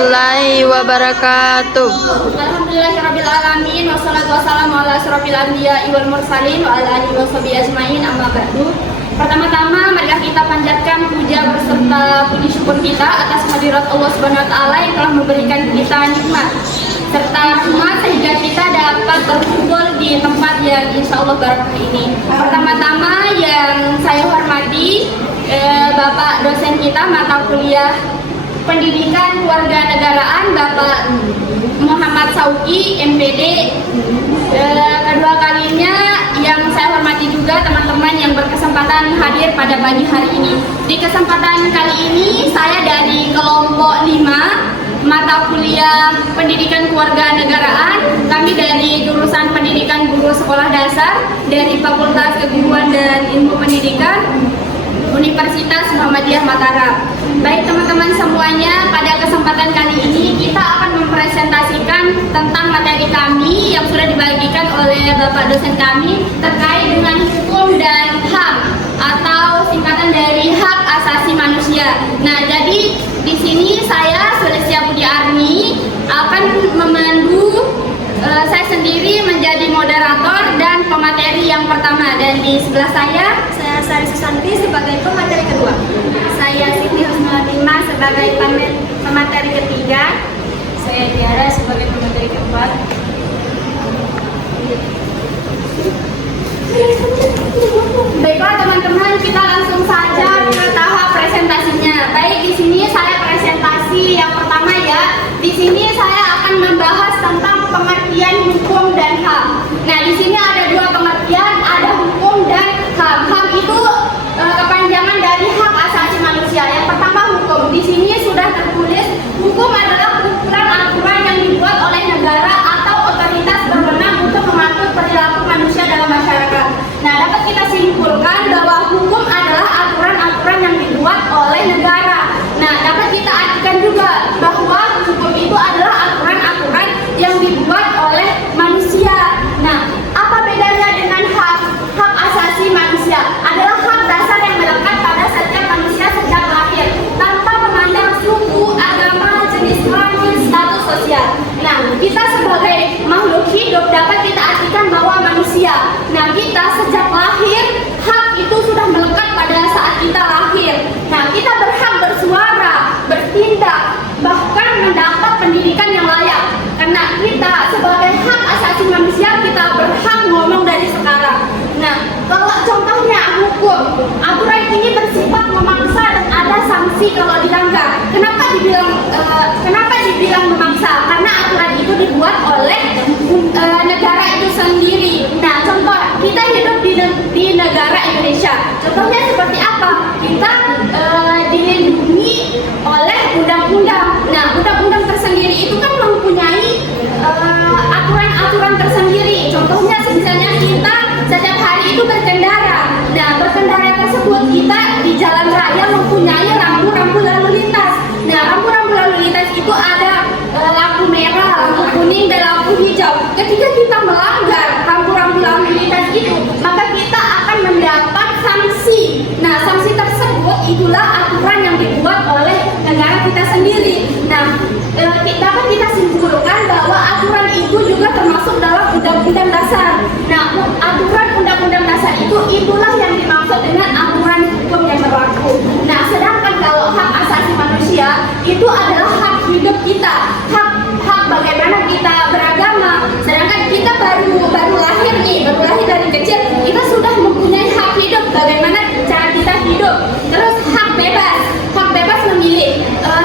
warahmatullahi wabarakatuh. Alhamdulillahirabbil alamin wassalatu wassalamu ala asyrofil anbiya'i wal mursalin wa ala alihi washabihi ajmain amma ba'du. Pertama-tama marilah kita panjatkan puja beserta puji syukur kita atas hadirat Allah Subhanahu wa taala yang telah memberikan kita nikmat serta rahmat sehingga kita dapat berkumpul di tempat yang insya Allah barakah ini. Pertama-tama yang saya hormati Bapak dosen kita mata kuliah Pendidikan Kewarganegaraan Bapak Muhammad Sauki MPD. Kedua kalinya yang saya hormati juga teman-teman yang berkesempatan hadir pada pagi hari ini. Di kesempatan kali ini saya dari kelompok 5 mata kuliah Pendidikan Kewarganegaraan. Kami dari jurusan Pendidikan Guru Sekolah Dasar dari Fakultas Keguruan dan Ilmu Pendidikan Universitas Muhammadiyah Mataram. Baik teman-teman semuanya, pada kesempatan kali ini kita akan mempresentasikan tentang materi kami yang sudah dibagikan oleh Bapak dosen kami terkait dengan hukum dan HAM atau singkatan dari Hak Asasi Manusia. Nah, jadi di sini saya Sulistya Budi Arni akan memandu saya sendiri menjadi moderator dan pemateri yang pertama, dan di sebelah saya Sari Susanti sebagai pemateri kedua. Saya Siti Husnulatima sebagai pemateri ketiga. Saya Tiara sebagai pemateri keempat. Baiklah teman-teman, kita langsung saja ke tahap presentasinya. Baik, di sini saya presentasi yang pertama ya. Di sini saya akan membahas tentang pengertian hukum dan HAM. Nah, di sini ada dua pengertian, ada hukum dan HAM. HAM itu kepanjangan dari Hak Asasi Manusia. Yang pertama hukum. Di sini sudah tertulis hukum adalah aturan yang dibuat oleh negara atau otoritas berwenang untuk mengatur perilaku manusia dalam masyarakat. Nah, dapat kita simpulkan bahwa hukum adalah aturan-aturan yang dibuat oleh negara. Nah, dapat kita artikan juga bahwa hukum itu adalah aturan-aturan yang dibuat oleh manusia. Nah, apa bedanya dengan hak asasi manusia? Adalah hak dasar yang melekat pada setiap manusia sejak lahir, tanpa memandang suku, agama, jenis kelamin, status sosial. Nah, kita sebagai makhluk hidup dapat kita artikan bahwa manusia. Nah, kita sejak lahir, hak itu sudah melekat pada saat kita lahir. Nah, kita berhak bersuara, bertindak, bahkan mendapat pendidikan yang layak. Karena kita sebagai hak asasi manusia, kita berhak ngomong dari sekarang. Nah, kalau contohnya hukum, aturan ini bersifat memaksa dan ada sanksi kalau dilanggar. Kenapa dibilang memaksa? Karena aturan itu dibuat oleh negara itu sendiri. Nah, contoh kita hidup di negara Indonesia. Contohnya seperti apa? Kita dilindungi oleh undang-undang. Nah, undang-undang tersendiri itu kan mempunyai aturan-aturan tersendiri. Contohnya misalnya kita setiap hari itu berkendara. Nah, berkendara tersebut kita di jalan raya mempunyai rambu-rambu lalu lintas. Nah, rambu-rambu lalu lintas itu ada lampu merah, lampu kuning, dan lampu hijau. Ketika kita melanggar rambu-rambu lalu lintas itu, maka kita akan mendapat sanksi. Nah, sanksi tersebut itulah aturan yang dibuat oleh negara kita sendiri. Nah, dapat kita simpulkan bahwa aturan itu juga termasuk dalam undang-undang dasar. Nah, aturan undang-undang dasar itulah yang dimaksud dengan aturan hukum yang berlaku. Nah, sedangkan kalau hak asasi manusia itu adalah hak hidup kita, hak bagaimana kita beragama. Sedangkan kita baru lahir dari kecil, kita sudah mempunyai hak hidup, bagaimana cara kita hidup. Terus hak bebas memilih.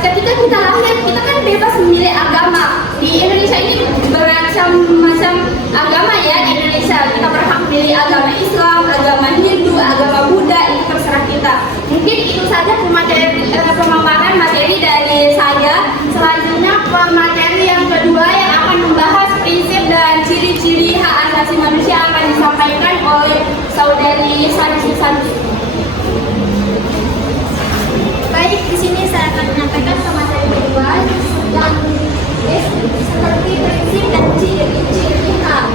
Ketika kita lahir, kita kan bebas memilih agama. Di Indonesia ini bermacam-macam agama ya di Indonesia. Kita berhak memilih agama Islam, agama Hindu, agama Buddha, itu terserah kita. Mungkin itu saja pemaparan materi dari saya. Selanjutnya pemateri yang kedua yang akan membahas prinsip dan ciri-ciri hak asasi manusia akan disampaikan oleh saudari Sari Susanti. Baik, di sini saya akan menyampaikan pemateri kedua yang seperti prinsip dan ciri-ciri HAM.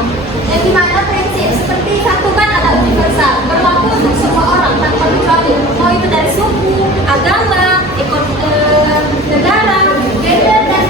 Yang dimana prinsip seperti satu kan adalah universal, berlaku untuk semua orang tanpa kecuali, mau itu dari suku, agama, negara, gender, dan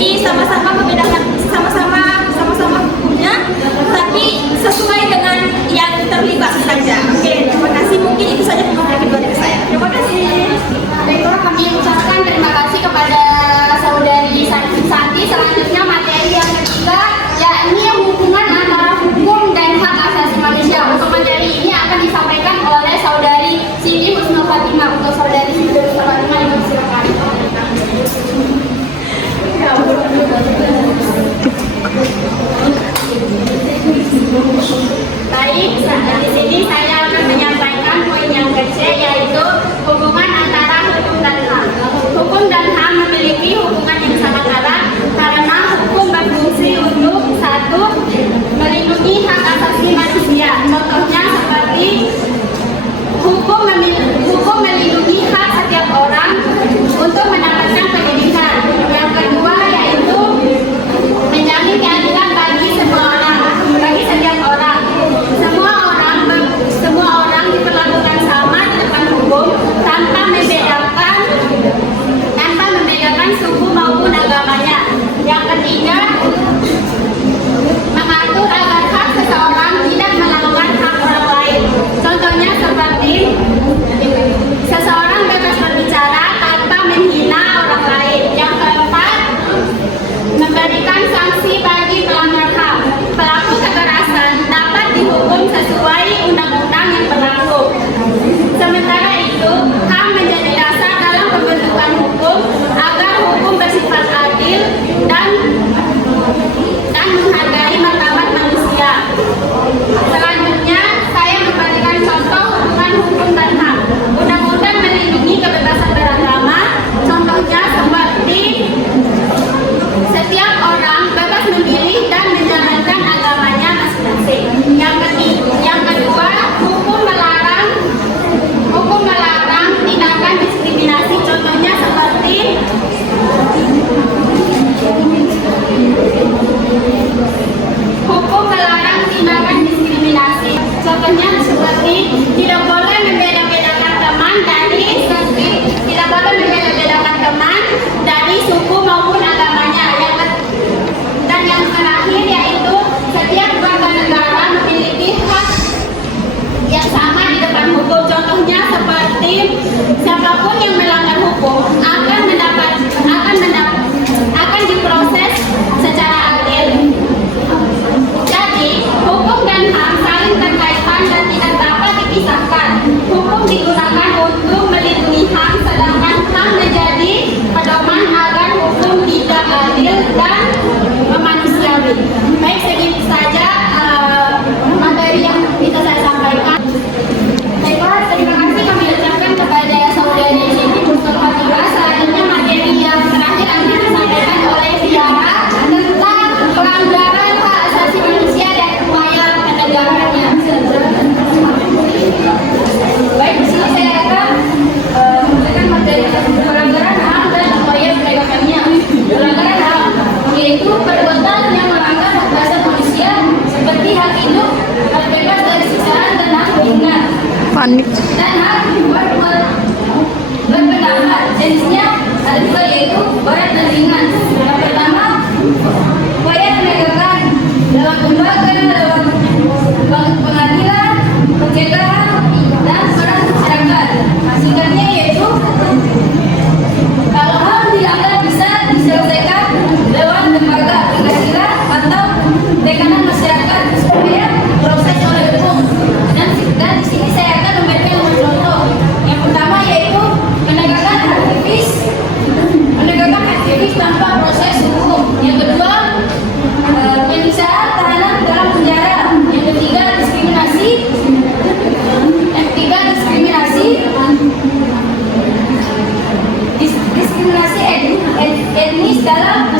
Jadi sama-sama hukumnya, tapi sesuai dengan yang terlibat saja. Oke, terima kasih. Mungkin itu saja pemaparan kedua dari saya. Terima kasih. Baiklah, kami ucapkan terima kasih kepada saudari Santi. Selanjutnya materi yang ketiga, yakni hubungan antara hukum dan hak asasi manusia. Untuk materi ini akan disampaikan oleh saudari Siti Husnul Fatimah. Untuk saudari Siti Husnul Fatimah, silakan. Baik, di sini saya akan menyampaikan poin yang kecil, yaitu hubungan antara hukum dan HAM. Hukum dan HAM memiliki hubungan yang sangat erat karena hukum berfungsi untuk satu, melindungi hak asasi manusia. Contohnya seperti hukum melindungi hak setiap orang untuk mendapatkan pendidikan. Yang kedua yaitu menjamin keadilan bagi semua orang, bagi setiap orang. Semua orang diperlakukan sama di depan hukum tanpa membedakan suku maupun agamanya. Yang ketiga, mengatur agar hak seseorang tidak melawan hak orang lain. Contohnya seperti seseorang bebas berbicara tanpa menghina orang lain. Yang keempat, memberikan sanksi bagi pelanggar HAM. Pelaku kekerasan dapat dihukum sesuai undang-undang yang berlaku. Sementara itu, HAM menjadi dasar dalam pembentukan hukum agar hukum bersifat adil dan menghargai martabat manusia. Selanjutnya, saya memberikan contoh hubungan hukum dan HAM. Undang-undang melindungi kebebasan beragama. Contohnya seperti setiap orang bebas memilih dan menjalankan agamanya masing-masing. Yang kedua, hukum melarang tindakan diskriminasi. Contohnya seperti hukum melarang tindakan diskriminasi. Contohnya seperti tidak boleh membeda-bedakan teman dari suku maupun agamanya. Dan yang terakhir yaitu setiap warga negara memiliki hak yang sama di depan hukum. Contohnya seperti siapapun yang melanggar hukum akan diproses secara adil. Jadi, hukum dan HAM saling terkaitan dan tidak dapat dipisahkan. Hukum digunakan untuk melindungi HAM, sedangkan HAM menjadi pedoman agar hukum tidak adil dan manusiawi. Baik, segitu saja materi yang bisa saya sampaikan. Baiklah, terima kasih kami ucapkan kepada saudari Siti Husnul Fatimah. Selanjutnya materi yang terakhir akan disampaikan oleh Tiara tentang pelanggaran hak asasi manusia dan upaya penegakannya. Baik, di sini saya akan memberikan materi pelanggaran HAM dan upaya penegakannya. Pelanggaran HAM yaitu perbuatan yang melanggar hak asasi manusia seperti hak hidup, hak bebas dari siksaan, dan hak ringan. Panik. Dan hak berpendapat. Jenisnya ada dua, yaitu berat dan ringan. Yang pertama, upaya penegakan lewat lembaga, lewat pengadilan, pencegahan, dan peran masyarakat. Singkatnya yaitu kalau HAM dilanggar bisa diselesaikan lewat lembaga, pengadilan, atau tekanan masyarakat supaya proses oleh hukum. Dan di sini saya akan memberikan 5 contoh. Yang pertama yaitu menegakkan aktivis tanpa proses hukum. Yang kedua, penyiksaan tahanan dalam penjara. Yang ketiga, diskriminasi. Yang ketiga, diskriminasi etnis dalam